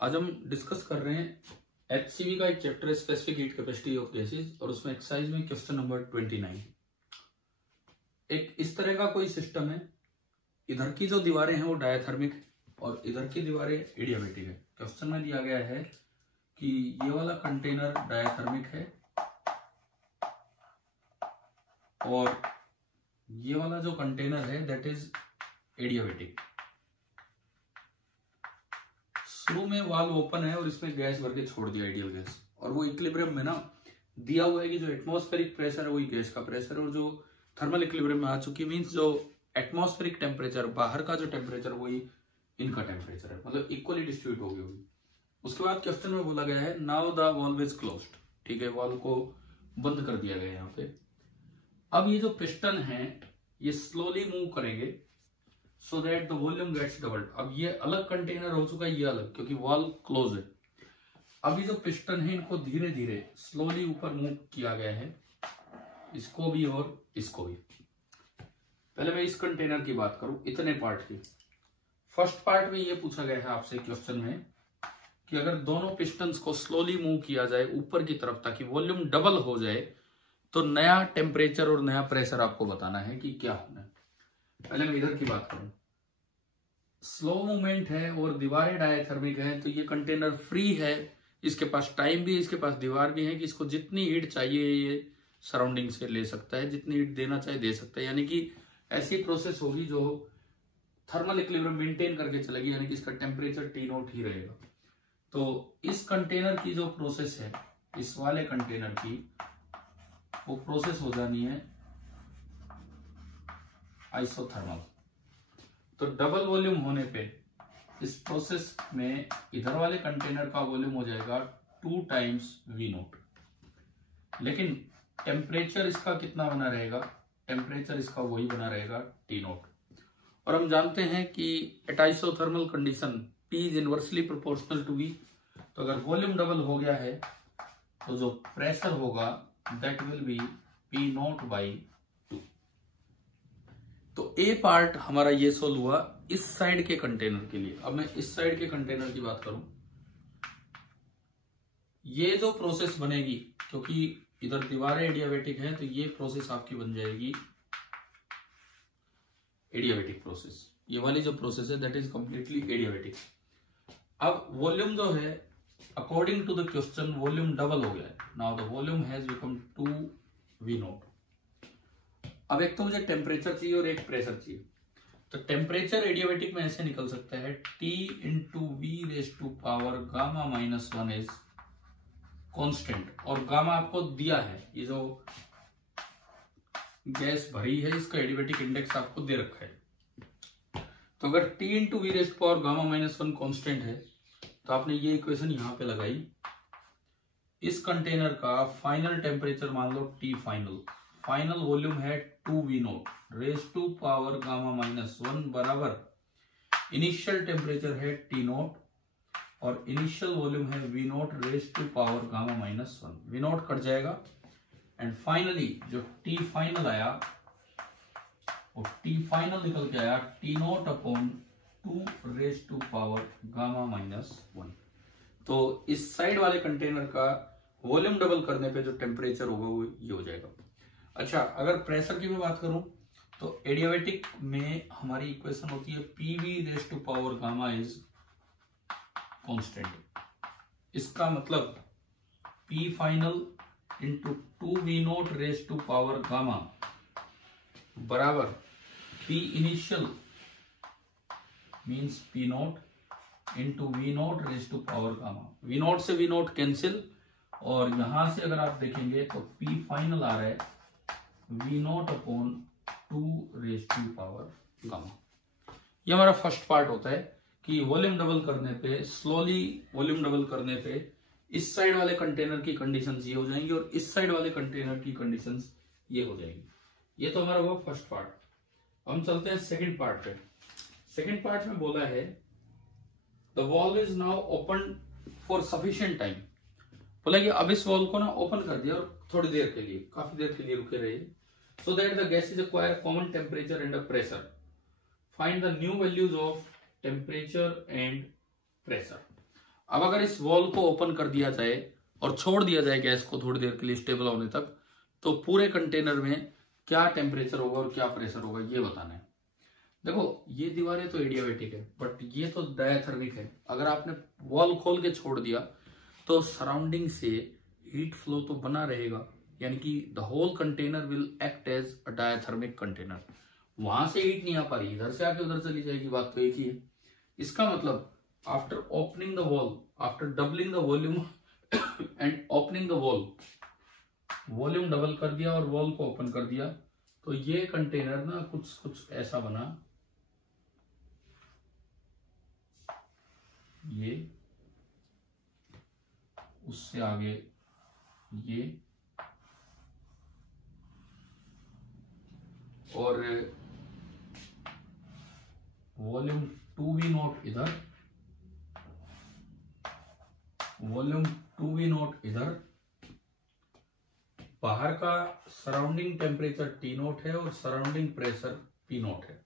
आज हम डिस्कस कर रहे हैं HCV का एक चैप्टर है, specific heat capacity of gases, और उसमें एक्सरसाइज में क्वेश्चन नंबर 29। एक इस तरह का कोई सिस्टम है, इधर की जो दीवारें हैं वो डायथर्मिक और इधर की दीवारें एडियाबैटिक है। क्वेश्चन में दिया गया है कि ये वाला कंटेनर डायथर्मिक है और ये वाला जो कंटेनर है दैट इज एडियाबैटिक। शुरू में वाल्व ओपन है और इसमें गैस भर के छोड़ दिया, आइडियल गैस, और वो इक्विलिब्रियम में ना दिया हुआ है कि जो एटमॉस्फेरिक प्रेशर है वही गैस का प्रेशर, और जो थर्मल इक्विलिब्रियम में आ चुकी, मींस जो एटमॉस्फेरिक टेम्परेचर बाहर का जो टेम्परेचर वही इनका टेम्परेचर है, मतलब इक्वली डिस्ट्रीब्यूट हो गई होगी। उसके बाद क्वेश्चन में बोला गया है now the valve is closed, ठीक है, वाल्व को बंद कर दिया गया यहाँ पे। अब ये जो पिस्टन है ये स्लोली मूव करेंगे so that the volume gets doubled. अब ये अलग कंटेनर हो चुका है, ये अलग, क्योंकि वाल्व क्लोज है। अब ये जो पिस्टन है इनको धीरे धीरे स्लोली ऊपर मूव किया गया है, इसको भी और इसको भी। पहले मैं इस कंटेनर की बात करूं, इतने पार्ट की। फर्स्ट पार्ट में ये पूछा गया है आपसे क्वेश्चन में कि अगर दोनों पिस्टन्स को स्लोली मूव किया जाए ऊपर की तरफ ताकि वॉल्यूम डबल हो जाए तो नया टेम्परेचर और नया प्रेशर आपको बताना है कि क्या होना है। पहले मैं इधर की बात करूं, स्लो मूवमेंट है और दीवारें डायथर्मिक है, तो ये कंटेनर फ्री है, इसके पास टाइम भी है, इसके पास दीवार भी है कि इसको जितनी हीट चाहिए ये सराउंडिंग से ले सकता है, जितनी हीट देना चाहिए दे सकता है। यानी कि ऐसी प्रोसेस होगी जो थर्मल इक्विलिब्रियम मेंटेन करके चलेगी, यानी कि इसका टेम्परेचर T0 ही रहेगा। तो इस कंटेनर की जो प्रोसेस है, इस वाले कंटेनर की वो प्रोसेस हो जानी है आइसोथर्मल। तो डबल वॉल्यूम होने पे इस प्रोसेस में इधर वाले कंटेनर का वॉल्यूम हो जाएगा 2 टाइम्स V0, लेकिन टेम्परेचर इसका कितना बना रहेगा, टेम्परेचर इसका वही बना रहेगा T0। और हम जानते हैं कि at isothermal condition P is inversely proportional to V। तो अगर वॉल्यूम डबल हो गया है तो जो प्रेशर होगा दैट विल बी P0/2। तो ए पार्ट हमारा ये सोल्व हुआ इस साइड के कंटेनर के लिए। अब मैं इस साइड के कंटेनर की बात करूं, ये जो प्रोसेस बनेगी, क्योंकि इधर दीवारें एडियाबैटिक हैं तो ये प्रोसेस आपकी बन जाएगी एडियाबैटिक प्रोसेस। ये वाली जो प्रोसेस है दैट इज कंप्लीटली एडियाबैटिक। अब वॉल्यूम जो है according to the question volume double हो गया है। Now the volume has become 2V0। अब एक तो मुझे टेम्परेचर चाहिए और एक प्रेशर चाहिए। तो टेम्परेचर एडियाबैटिक में ऐसे निकल सकता है T × V⁻⁻1 इज कांस्टेंट, और गामा आपको दिया है, ये जो गैस भरी है इसका एडियाबैटिक इंडेक्स आपको दे रखा है। तो अगर T × V⁻⁻1 कांस्टेंट है तो आपने ये इक्वेशन यहां पे लगाई। इस कंटेनर का फाइनल टेम्परेचर मान लो T फाइनल, फाइनल वॉल्यूम है 2V0⁻⁻1 बराबर इनिशियल टेम्परेचर है T0 और इनिशियल वॉल्यूम है V0⁻⁻1। V0 कट जाएगा एंड फाइनली जो T फाइनल आया वो T फाइनल निकल के आया T0/2⁻⁻1। तो इस साइड वाले कंटेनर का वॉल्यूम डबल करने पे जो टेम्परेचर होगा वो ये हो जाएगा। अच्छा, अगर प्रेशर की मैं बात करूं तो एडियाबैटिक में हमारी इक्वेशन होती है PV⁻⁻ इज कांस्टेंट। इसका मतलब P फाइनल × 2V0⁻⁻ बराबर P initial means P0 × V0⁻⁻। V0 से V0 कैंसिल, और यहां से अगर आप देखेंगे तो P फाइनल आ रहा है V0/2⁻⁻। ये हमारा फर्स्ट पार्ट होता है कि वॉल्यूम डबल करने पे, स्लोली वॉल्यूम डबल करने पे इस साइड वाले कंटेनर की कंडीशंस ये हो जाएंगी और इस साइड वाले कंटेनर की कंडीशंस ये हो जाएंगी। ये तो हमारा हुआ फर्स्ट पार्ट। हम चलते हैं सेकंड पार्ट पे। सेकंड पार्ट में बोला है the valve is now open for sufficient time. बोला कि अब इस वॉल्व को ना ओपन कर दिया और थोड़ी देर के लिए, काफी देर के लिए रुके रहे, so that the gases acquire common temperature and a pressure. Find the new values of temperature and pressure. अब अगर इस वॉल्व को ओपन कर दिया जाए और छोड़ दिया जाए गैस को थोड़ी देर के लिए स्टेबल होने तक, तो पूरे कंटेनर में क्या टेम्परेचर होगा और क्या प्रेशर होगा ये बताना है। देखो ये दीवारें तो एडियाबैटिक है, बट ये तो डायथर्मिक है। अगर आपने वॉल खोल के छोड़ दिया तो सराउंडिंग से हीट फ्लो तो बना रहेगा, यानी कि the whole container will act as a diathermic container. वहां से हीट नहीं आ पा रही, इधर से आके उधर चली जाएगी, बात तो एक ही है। इसका मतलब after opening the wall, after doubling the volume and opening the wall, volume double कर दिया और वॉल को ओपन कर दिया, तो ये कंटेनर ना कुछ ऐसा बना, ये उससे आगे ये, और वॉल्यूम 2V0 इधर, वॉल्यूम 2V0 इधर, बाहर का सराउंडिंग टेम्परेचर T0 है और सराउंडिंग प्रेशर P0 है।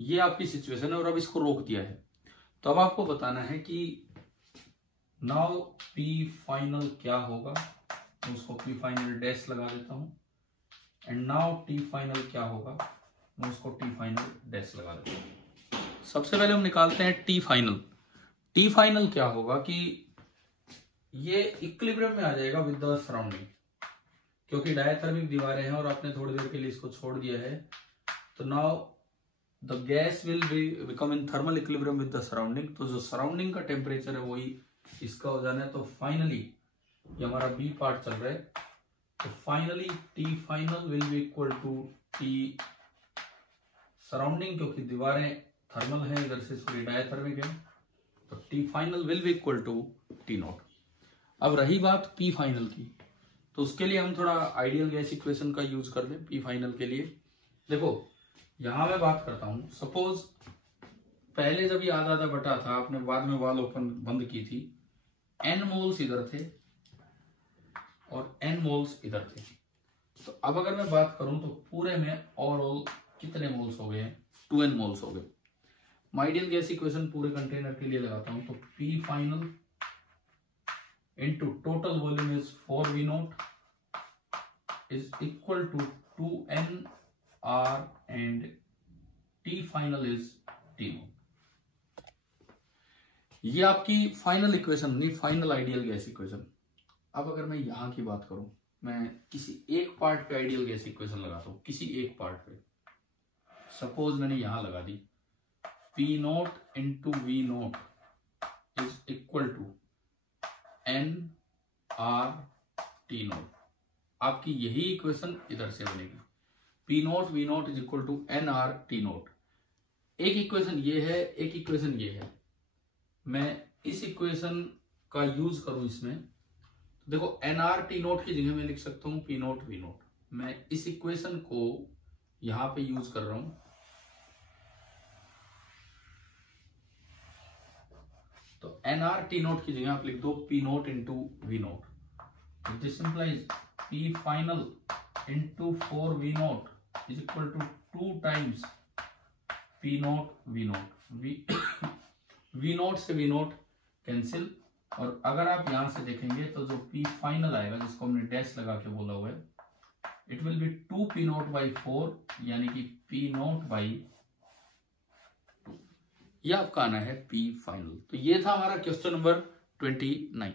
ये आपकी सिचुएशन है और अब इसको रोक दिया है। तो अब आपको बताना है कि नाउ P फाइनल क्या होगा, तो उसको P फाइनल डैश लगा देता हूं, एंड नाउ T फाइनल क्या होगा, मैं उसको T फाइनल डैश लगा देता हूं। सबसे पहले हम निकालते हैं T फाइनल। T फाइनल क्या होगा कि ये इक्विलिब्रियम में आ जाएगा विद द सराउंडिंग, क्योंकि डायथर्मिक दीवारें हैं और आपने थोड़ी देर के लिए इसको छोड़ दिया है। तो now the gas will become in thermal equilibrium with the surrounding. तो जो सराउंडिंग का टेम्परेचर है वही इसका हो जाना है। तो फाइनली ये हमारा बी पार्ट चल रहा है, तो finally T final will be equal to T surrounding, क्योंकि दीवारें थर्मल है, इधर से सॉरी डायथर्मिक है, तो T final will be equal to T naught. अब रही बात पी फाइनल की, तो उसके लिए हम थोड़ा आइडियल गैस इक्वेशन का यूज कर लें पी फाइनल के लिए। देखो यहां मैं बात करता हूं, सपोज पहले जब ये आधा आधा बटा था, आपने बाद में वाल ओपन बंद की थी, n मोल्स इधर थे और n मोल्स इधर थे। तो अब अगर मैं बात करूं तो पूरे में ओवरऑल कितने मोल्स हो गए, 2n मोल्स हो गए। मैं आइडियल गैस इक्वेशन पूरे कंटेनर के लिए लगाता हूं, तो P final into total volume is 4V0 is equal to 2NR and T final is T0। ये आपकी फाइनल इक्वेशन नहीं, फाइनल आइडियल गैस इक्वेशन। अब अगर मैं यहां की बात करूं, मैं किसी एक पार्ट पे आइडियल गैस इक्वेशन लगाता हूं, किसी एक पार्ट पे, सपोज मैंने यहां लगा दी P0 into V0 is equal to NR T0। आपकी यही इक्वेशन इधर से बनेगी, P0 V0 is equal to NR T0। एक इक्वेशन ये है, एक इक्वेशन ये है। मैं इस इक्वेशन का यूज करूं इसमें, तो देखो NR T0 की जगह मैं लिख सकता हूं P0 V0। मैं इस इक्वेशन को यहां पे यूज कर रहा हूं, तो NR T0 की जगह आप लिख दो P0 into V0। This implies P final into 4V0 is equal to 2 times P0 V0। V0 से V0 कैंसिल, और अगर आप यहां से देखेंगे तो जो P फाइनल आएगा, जिसको हमने डैश लगा के बोला हुआ है, इट विल बी 2P0/4, यानी कि P0/2। ये आपका आना है P फाइनल। तो ये था हमारा क्वेश्चन नंबर 29।